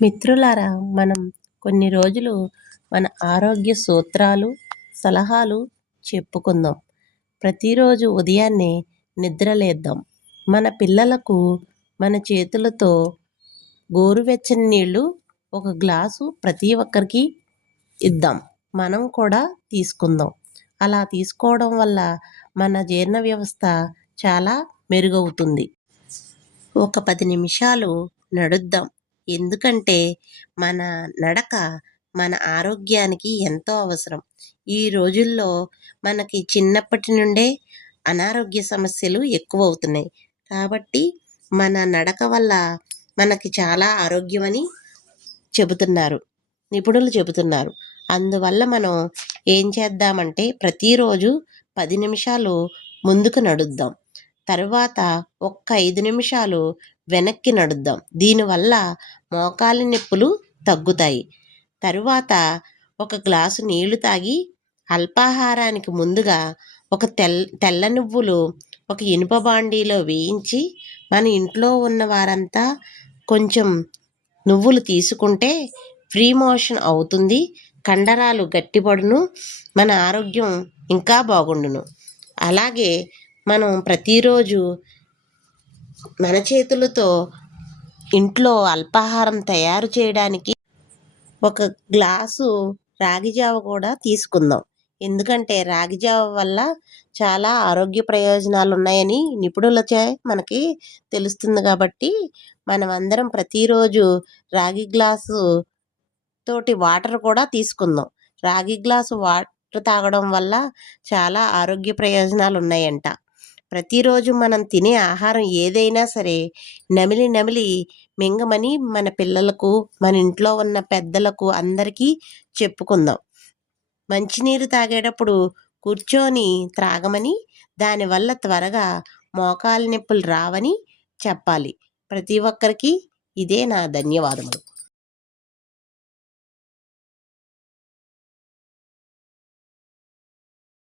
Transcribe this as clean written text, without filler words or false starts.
మిత్రులారా, మనం కొన్ని రోజులు మన ఆరోగ్య సూత్రాలు, సలహాలు చెప్పుకుందాం. ప్రతిరోజు ఉదయాన్నే నిద్రలేద్దాం. మన పిల్లలకు మన చేతులతో గోరువెచ్చని నీళ్ళు ఒక గ్లాసు ప్రతి ఒక్కరికి ఇద్దాం. మనం కూడా తీసుకుందాం. అలా తీసుకోవడం వల్ల మన జీర్ణ వ్యవస్థ చాలా మెరుగవుతుంది. ఒక 10 నిమిషాలు నడుద్దాం. ఎందుకంటే మన నడక మన ఆరోగ్యానికి ఎంతో అవసరం. ఈ రోజుల్లో మనకి చిన్నప్పటి నుండే అనారోగ్య సమస్యలు ఎక్కువవుతున్నాయి. కాబట్టి మన నడక వల్ల మనకి చాలా ఆరోగ్యమని నిపుణులు చెబుతున్నారు. అందువల్ల మనం ఏం చేద్దామంటే ప్రతిరోజు 10 నిమిషాలు ముందుకు నడుద్దాం. తరువాత ఒక్క 5 నిమిషాలు వెనక్కి నడుద్దాం. దీనివల్ల మోకాలి నొప్పులు తగ్గుతాయి. తరువాత ఒక గ్లాసు నీళ్లు తాగి అల్పాహారానికి ముందుగా ఒక తెల్ల నువ్వులు ఒక ఇనుప బాండీలో వేయించి మన ఇంట్లో ఉన్న వారంతా కొంచెం నువ్వులు తీసుకుంటే ఫ్రీ మోషన్ అవుతుంది. కండరాలు గట్టిపడును. మన ఆరోగ్యం ఇంకా బాగుండును. అలాగే మనం ప్రతిరోజు మన చేతులతో ఇంట్లో అల్పాహారం తయారు చేయడానికి ఒక గ్లాసు రాగి జావ కూడా తీసుకుందాం. ఎందుకంటే రాగి జావ వల్ల చాలా ఆరోగ్య ప్రయోజనాలు ఉన్నాయని నిపుణులచే మనకి తెలుస్తుంది. కాబట్టి మనం అందరం ప్రతిరోజు రాగి గ్లాసు తోటి వాటర్ కూడా తీసుకుందాం. రాగి గ్లాసు వాటర్ తాగడం వల్ల చాలా ఆరోగ్య ప్రయోజనాలు ఉన్నాయంట. ప్రతిరోజు మనం తినే ఆహారం ఏదైనా సరే నమిలి మింగమని మన పిల్లలకు, మన ఇంట్లో ఉన్న పెద్దలకు అందరికీ చెప్పుకుందాం. మంచినీరు తాగేటప్పుడు కూర్చొని త్రాగమని, దానివల్ల త్వరగా మోకాలు నొప్పులు రావని చెప్పాలి. ప్రతి ఒక్కరికి ఇదే నా ధన్యవాదములు.